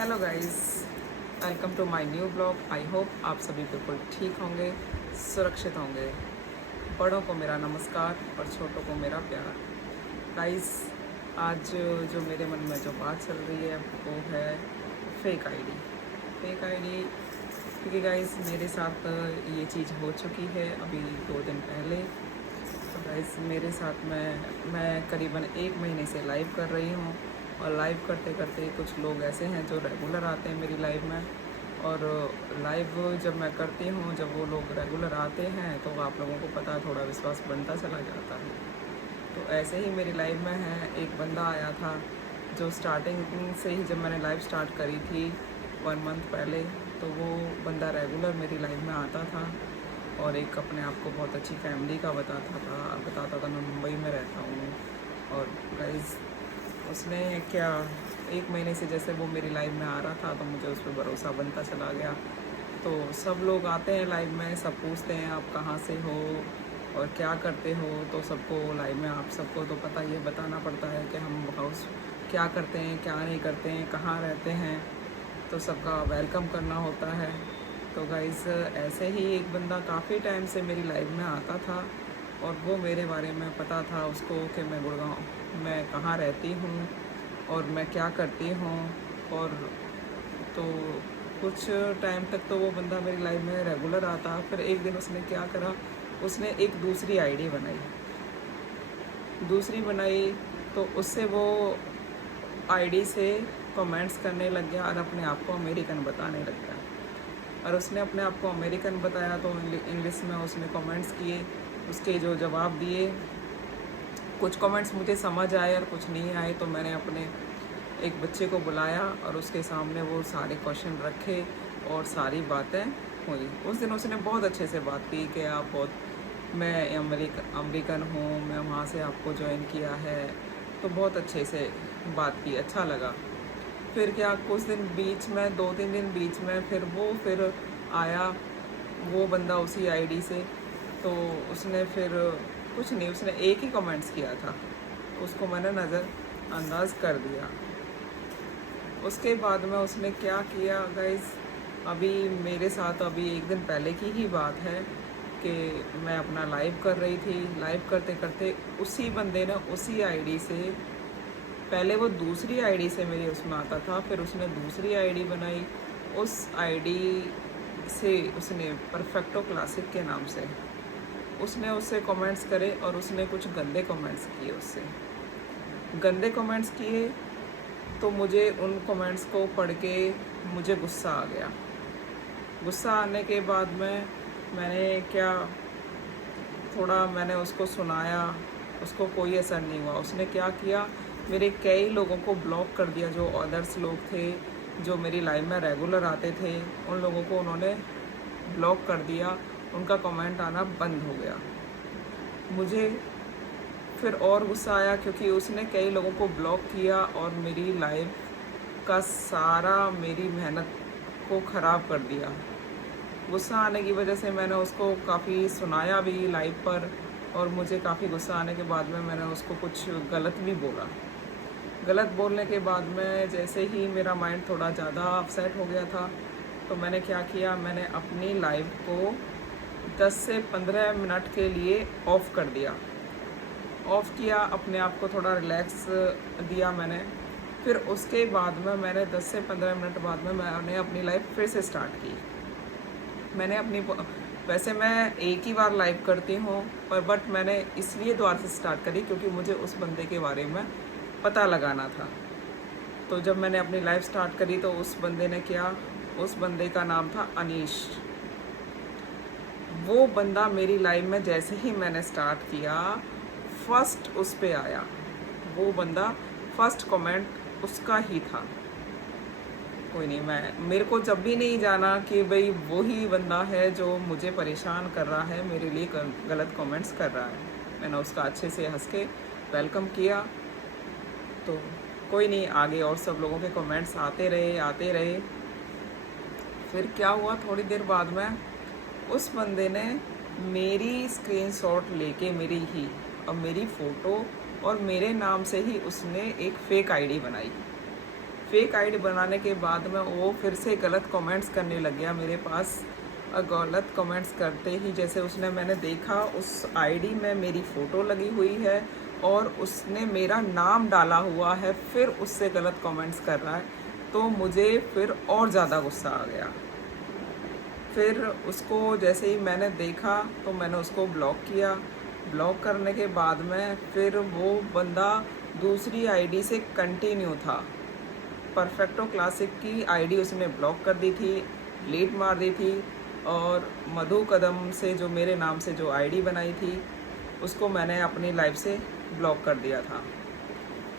Hello guys, welcome to my new blog. I hope आप सभी बिल्कुल ठीक होंगे, सुरक्षित होंगे। बड़ों को मेरा नमस्कार और छोटों को मेरा प्यार। गाइस, आज जो मेरे मन में जो बात चल रही है वो है फेक आईडी। फेक आईडी, क्योंकि गाइस मेरे साथ ये चीज़ हो चुकी है अभी 2 दिन पहले। तो गाइस मेरे साथ मैं करीबन 1 महीने से लाइव कर रही हूँ, और लाइव करते करते कुछ लोग ऐसे हैं जो रेगुलर आते हैं मेरी लाइव में। और लाइव जब मैं करती हूँ, जब वो लोग रेगुलर आते हैं तो आप लोगों को पता है, थोड़ा विश्वास बनता चला जाता है। तो ऐसे ही मेरी लाइव में है, एक बंदा आया था जो स्टार्टिंग से ही, जब मैंने लाइव स्टार्ट करी थी 1 मंथ पहले, तो वो बंदा रेगुलर मेरी लाइव में आता था और एक अपने आप को बहुत अच्छी फैमिली का बताता था मैं मुंबई में रहता हूँ। और गाइस, उसने क्या, 1 महीने से जैसे वो मेरी लाइव में आ रहा था तो मुझे उस पर भरोसा बनता चला गया। तो सब लोग आते हैं लाइव में, सब पूछते हैं आप कहाँ से हो और क्या करते हो। तो सबको लाइव में, आप सबको तो पता, ये बताना पड़ता है कि हम हाउस क्या करते हैं, क्या नहीं करते हैं, कहाँ रहते हैं। तो सबका वेलकम करना होता है। तो गाइज़, ऐसे ही एक बंदा काफ़ी टाइम से मेरी लाइव में आता था और वो मेरे बारे में पता था उसको कि मैं गुड़गांव में कहाँ रहती हूँ और मैं क्या करती हूँ। और तो कुछ टाइम तक तो वो बंदा मेरी लाइफ में रेगुलर आता। फिर एक दिन उसने क्या करा, उसने एक दूसरी आईडी बनाई। तो उससे वो आईडी से कमेंट्स करने लग गया और अपने आप को अमेरिकन बताने लग गया। और उसने अपने आप को अमेरिकन बताया तो इंग्लिश में उसने कमेंट्स किए। उसके जो जवाब दिए, कुछ कमेंट्स मुझे समझ आए और कुछ नहीं आए। तो मैंने अपने एक बच्चे को बुलाया और उसके सामने वो सारे क्वेश्चन रखे और सारी बातें हुई। उस दिन उसने बहुत अच्छे से बात की कि आप बहुत, मैं अमेरिकन हूँ, मैं वहाँ से आपको ज्वाइन किया है। तो बहुत अच्छे से बात की, अच्छा लगा। फिर क्या, कुछ दिन बीच में, 2-3 दिन बीच में, फिर आया वो बंदा उसी आईडी से। तो उसने फिर कुछ नहीं, उसने एक ही कमेंट्स किया था, उसको मैंने नज़रअंदाज कर दिया। उसके बाद में उसने क्या किया गाइस, अभी मेरे साथ अभी 1 दिन पहले की ही बात है कि मैं अपना लाइव कर रही थी। लाइव करते करते उसी बंदे ने उसी आईडी से, पहले वो दूसरी आईडी से मेरी उसमें आता था, फिर उसने दूसरी आईडी बनाई। उस आईडी से उसने परफेक्टो क्लासिक के नाम से उसने उससे कमेंट्स करे और उसने कुछ गंदे कमेंट्स किए, उससे गंदे कमेंट्स किए। तो मुझे उन कमेंट्स को पढ़ के मुझे गुस्सा आ गया। गुस्सा आने के बाद में मैंने क्या, थोड़ा मैंने उसको सुनाया, उसको कोई असर नहीं हुआ। उसने क्या किया, मेरे कई लोगों को ब्लॉक कर दिया। जो अदर्स लोग थे जो मेरी लाइव में रेगुलर आते थे, उन लोगों को उन्होंने ब्लॉक कर दिया, उनका कमेंट आना बंद हो गया। मुझे फिर और गुस्सा आया क्योंकि उसने कई लोगों को ब्लॉक किया और मेरी लाइव का सारा, मेरी मेहनत को ख़राब कर दिया। गुस्सा आने की वजह से मैंने उसको काफ़ी सुनाया भी लाइव पर, और मुझे काफ़ी गुस्सा आने के बाद में मैंने उसको कुछ गलत भी बोला। गलत बोलने के बाद में जैसे ही मेरा माइंड थोड़ा ज़्यादा अपसेट हो गया था, तो मैंने क्या किया, मैंने अपनी लाइव को 10 से 15 मिनट के लिए ऑफ़ कर दिया। ऑफ़ किया, अपने आप को थोड़ा रिलैक्स दिया मैंने। फिर उसके बाद में मैंने 10 से 15 मिनट बाद में मैंने अपनी लाइव फिर से स्टार्ट की। मैंने अपनी, वैसे मैं एक ही बार लाइव करती हूँ, पर बट मैंने इसलिए दोबारा से स्टार्ट करी क्योंकि मुझे उस बंदे के बारे में पता लगाना था। तो जब मैंने अपनी लाइव स्टार्ट करी तो उस बंदे ने क्या, उस बंदे का नाम था अनीश। वो बंदा मेरी लाइव में जैसे ही मैंने स्टार्ट किया, फर्स्ट उस पे आया। वो बंदा, फर्स्ट कमेंट उसका ही था। कोई नहीं, मेरे को जब भी नहीं जाना कि भाई वही बंदा है जो मुझे परेशान कर रहा है, मेरे लिए गलत कमेंट्स कर रहा है। मैंने उसका अच्छे से हंस के वेलकम किया। तो कोई नहीं, आगे और सब लोगों के कमेंट्स आते रहे। फिर क्या हुआ, थोड़ी देर बाद में उस बंदे ने मेरी स्क्रीनशॉट लेके, मेरी ही और मेरी फ़ोटो और मेरे नाम से ही उसने एक फ़ेक आईडी बनाई। फेक आईडी बनाने के बाद में वो फिर से गलत कमेंट्स करने लग गया मेरे पास। और गलत कमेंट्स करते ही जैसे उसने मैंने देखा उस आईडी में मेरी फ़ोटो लगी हुई है और उसने मेरा नाम डाला हुआ है, फिर उससे गलत कमेंट्स कर रहा है, तो मुझे फिर और ज़्यादा गुस्सा आ गया। फिर उसको जैसे ही मैंने देखा तो मैंने उसको ब्लॉक किया। ब्लॉक करने के बाद में फिर वो बंदा दूसरी आईडी से कंटिन्यू था। परफेक्टो क्लासिक की आईडी उसने ब्लॉक कर दी थी, डिलीट मार दी थी, और मधु कदम से जो मेरे नाम से जो आईडी बनाई थी उसको मैंने अपनी लाइफ से ब्लॉक कर दिया था।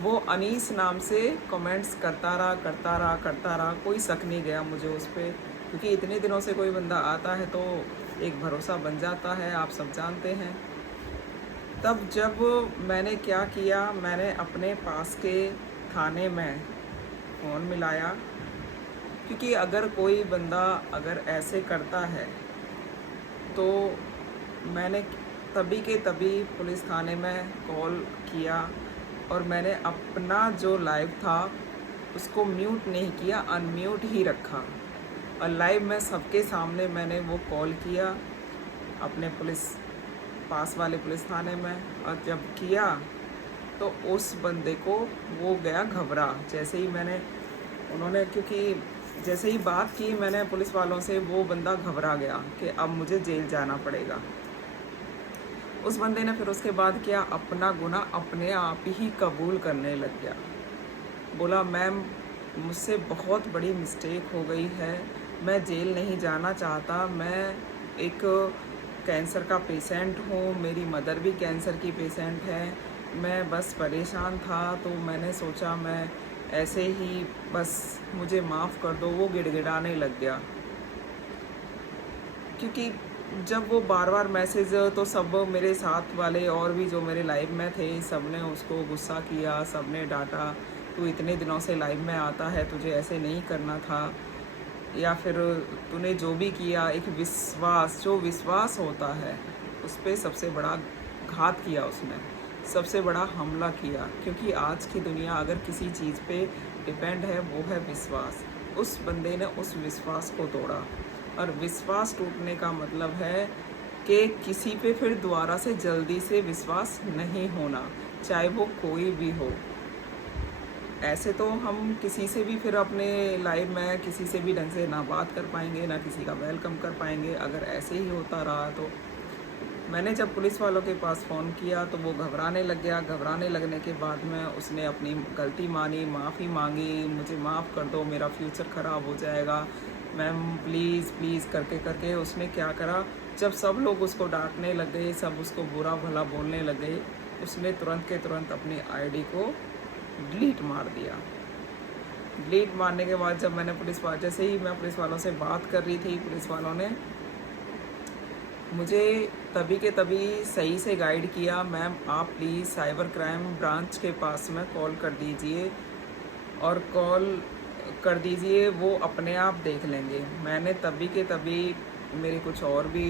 वो अनीस नाम से कमेंट्स करता रहा, कोई शक नहीं गया मुझे उस पर, क्योंकि इतने दिनों से कोई बंदा आता है तो एक भरोसा बन जाता है, आप सब जानते हैं। तब जब मैंने क्या किया, मैंने अपने पास के थाने में फ़ोन मिलाया, क्योंकि अगर कोई बंदा अगर ऐसे करता है तो मैंने तभी के तभी पुलिस थाने में कॉल किया और मैंने अपना जो लाइव था उसको म्यूट नहीं किया, अनम्यूट ही रखा, और लाइव में सबके सामने मैंने वो कॉल किया अपने पुलिस पास वाले पुलिस थाने में। और जब किया तो उस बंदे को वो गया घबरा। जैसे ही मैंने उन्होंने क्योंकि जैसे ही बात की मैंने पुलिस वालों से, वो बंदा घबरा गया कि अब मुझे जेल जाना पड़ेगा। उस बंदे ने फिर उसके बाद क्या, अपना गुनाह अपने आप ही कबूल करने लग गया। बोला मैम मुझसे बहुत बड़ी मिस्टेक हो गई है, मैं जेल नहीं जाना चाहता, मैं एक कैंसर का पेशेंट हूँ, मेरी मदर भी कैंसर की पेशेंट है, मैं बस परेशान था तो मैंने सोचा मैं ऐसे ही बस मुझे माफ़ कर दो। वो गिड़गिड़ाने लग गया, क्योंकि जब वो बार बार मैसेज, तो सब मेरे साथ वाले और भी जो मेरे लाइव में थे सब ने उसको गुस्सा किया, सब ने डांटा, तू इतने दिनों से लाइव में आता है, तुझे ऐसे नहीं करना था, या फिर तूने जो भी किया, एक विश्वास, जो विश्वास होता है उस पर सबसे बड़ा घात किया उसने, सबसे बड़ा हमला किया। क्योंकि आज की दुनिया अगर किसी चीज़ पे डिपेंड है वो है विश्वास। उस बंदे ने उस विश्वास को तोड़ा, और विश्वास टूटने का मतलब है कि किसी पे फिर दोबारा से जल्दी से विश्वास नहीं होना, चाहे वो कोई भी हो। ऐसे तो हम किसी से भी फिर अपने लाइफ में किसी से भी ढंग से ना बात कर पाएंगे, ना किसी का वेलकम कर पाएंगे, अगर ऐसे ही होता रहा तो। मैंने जब पुलिस वालों के पास फ़ोन किया तो वो घबराने लग गया। घबराने लगने के बाद में उसने अपनी गलती मानी, माफ़ी मांगी, मुझे माफ़ कर दो, मेरा फ्यूचर ख़राब हो जाएगा, मैम प्लीज़ प्लीज़ करके करके उसने क्या करा, जब सब लोग उसको डांटने लग गए, सब उसको बुरा भला बोलने लग गए, उसने तुरंत के तुरंत अपनी आईडी को डिलीट मार दिया। डिलीट मारने के बाद जब मैंने जैसे ही मैं पुलिस वालों से बात कर रही थी, पुलिस वालों ने मुझे तभी के तभी सही से गाइड किया, मैम आप प्लीज़ साइबर क्राइम ब्रांच के पास में कॉल कर दीजिए, और कॉल कर दीजिए, वो अपने आप देख लेंगे। मैंने तभी के तभी मेरे कुछ और भी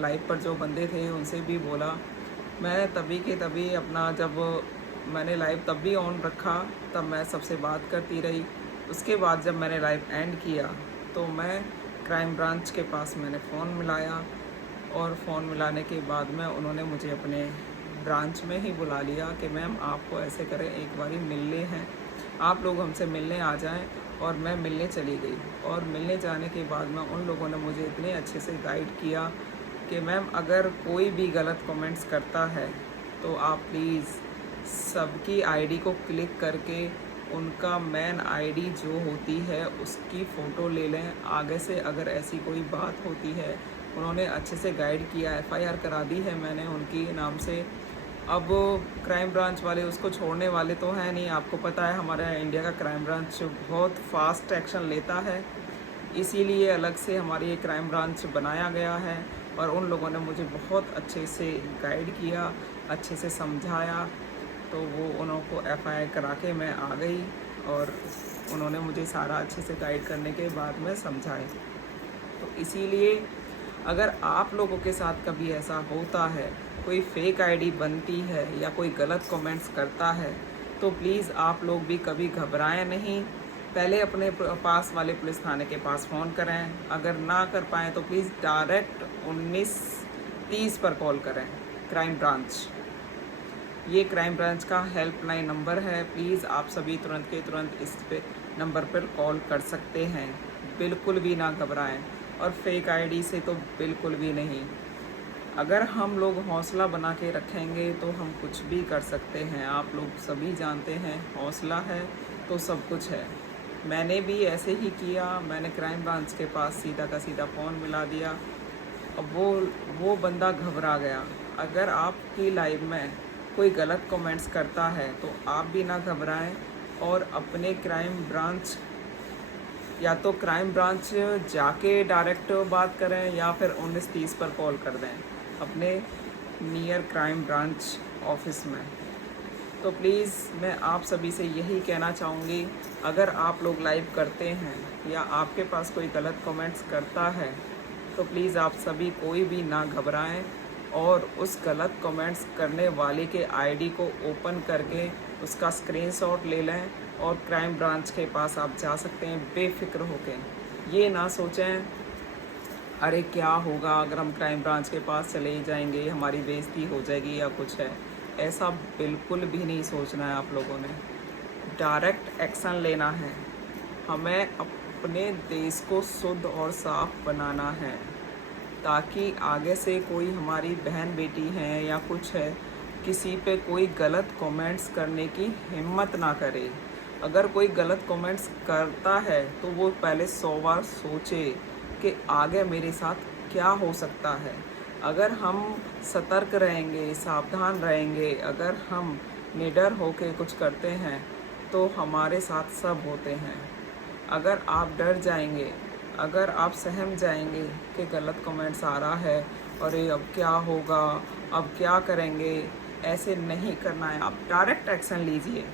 लाइव पर जो बंदे थे उनसे भी बोला, मैं तभी के तभी अपना, जब मैंने लाइव तब भी ऑन रखा, तब मैं सबसे बात करती रही। उसके बाद जब मैंने लाइव एंड किया तो मैं क्राइम ब्रांच के पास मैंने फ़ोन मिलाया, और फ़ोन मिलाने के बाद में उन्होंने मुझे अपने ब्रांच में ही बुला लिया कि मैम आपको ऐसे करें, एक बारी मिलने हैं, आप लोग हमसे मिलने आ जाएं। और मैं मिलने चली गई, और मिलने जाने के बाद में उन लोगों ने मुझे इतने अच्छे से गाइड किया कि मैम अगर कोई भी गलत कमेंट्स करता है तो आप प्लीज़ सबकी आईडी को क्लिक करके उनका मेन आईडी जो होती है उसकी फ़ोटो ले लें। आगे से अगर ऐसी कोई बात होती है, उन्होंने अच्छे से गाइड किया, एफआईआर करा दी है मैंने उनकी नाम से। अब क्राइम ब्रांच वाले उसको छोड़ने वाले तो हैं नहीं, आपको पता है हमारा इंडिया का क्राइम ब्रांच बहुत फास्ट एक्शन लेता है, इसीलिए अलग से हमारी ये क्राइम ब्रांच बनाया गया है। और उन लोगों ने मुझे बहुत अच्छे से गाइड किया, अच्छे से समझाया, तो वो उनको एफआईआर करा के मैं आ गई, और उन्होंने मुझे सारा अच्छे से गाइड करने के बाद में समझाए। तो इसीलिए अगर आप लोगों के साथ कभी ऐसा होता है, कोई फेक आईडी बनती है या कोई गलत कमेंट्स करता है, तो प्लीज़ आप लोग भी कभी घबराएं नहीं, पहले अपने पास वाले पुलिस थाने के पास फ़ोन करें। अगर ना कर पाएँ तो प्लीज़ डायरेक्ट 1930 पर कॉल करें, क्राइम ब्रांच। ये क्राइम ब्रांच का हेल्पलाइन नंबर है। प्लीज़ आप सभी तुरंत के तुरंत इस पे नंबर पर कॉल कर सकते हैं। बिल्कुल भी ना घबराएं, और फेक आईडी से तो बिल्कुल भी नहीं। अगर हम लोग हौसला बना के रखेंगे तो हम कुछ भी कर सकते हैं। आप लोग सभी जानते हैं, हौसला है तो सब कुछ है। मैंने भी ऐसे ही किया। मैंने क्राइम ब्रांच के पास सीधा का सीधा फ़ोन मिला दिया। अब वो बंदा घबरा गया। अगर आपकी लाइफ में कोई गलत कमेंट्स करता है तो आप भी ना घबराएं, और अपने क्राइम ब्रांच, या तो क्राइम ब्रांच जाके डायरेक्ट बात करें या फिर 1930 पर कॉल कर दें अपने नियर क्राइम ब्रांच ऑफिस में। तो प्लीज़ मैं आप सभी से यही कहना चाहूँगी, अगर आप लोग लाइव करते हैं या आपके पास कोई गलत कमेंट्स करता है तो प्लीज़ आप सभी कोई भी ना घबराएं, और उस गलत कमेंट्स करने वाले के आईडी को ओपन करके उसका स्क्रीनशॉट ले लें, और क्राइम ब्रांच के पास आप जा सकते हैं बेफिक्र होके। ये ना सोचें अरे क्या होगा अगर हम क्राइम ब्रांच के पास चले ही जाएंगे, हमारी बेइज्जती हो जाएगी या कुछ है। ऐसा बिल्कुल भी नहीं सोचना है आप लोगों ने। डायरेक्ट एक्शन लेना है। हमें अपने देश को शुद्ध और साफ बनाना है, ताकि आगे से कोई हमारी बहन बेटी है या कुछ है, किसी पे कोई गलत कमेंट्स करने की हिम्मत ना करे। अगर कोई गलत कमेंट्स करता है तो वो पहले 100 बार सोचे कि आगे मेरे साथ क्या हो सकता है। अगर हम सतर्क रहेंगे, सावधान रहेंगे, अगर हम निडर होकर कुछ करते हैं तो हमारे साथ सब होते हैं। अगर आप डर जाएंगे, अगर आप सहम जाएंगे कि गलत कमेंट्स आ रहा है और ये अब क्या होगा, अब क्या करेंगे, ऐसे नहीं करना है। आप डायरेक्ट एक्शन लीजिए।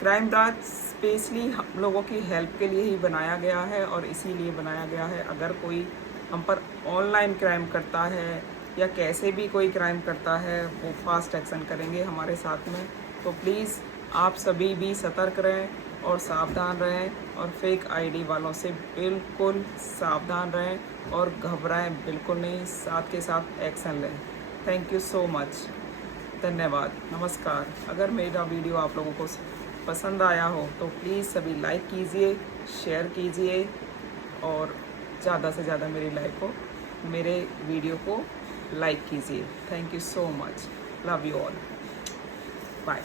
क्राइम ब्रांच स्पेशली हम लोगों की हेल्प के लिए ही बनाया गया है, और इसीलिए बनाया गया है। अगर कोई हम पर ऑनलाइन क्राइम करता है या कैसे भी कोई क्राइम करता है, वो फास्ट एक्शन करेंगे हमारे साथ में। तो प्लीज़ आप सभी भी सतर्क रहें और सावधान रहें, और फेक आईडी वालों से बिल्कुल सावधान रहें, और घबराएं बिल्कुल नहीं, साथ के साथ एक्शन लें। Thank you so much. धन्यवाद, नमस्कार। अगर मेरा वीडियो आप लोगों को पसंद आया हो तो प्लीज़ सभी लाइक कीजिए, शेयर कीजिए, और ज़्यादा से ज़्यादा मेरे वीडियो को लाइक कीजिए। Thank you so much. Love you all. Bye.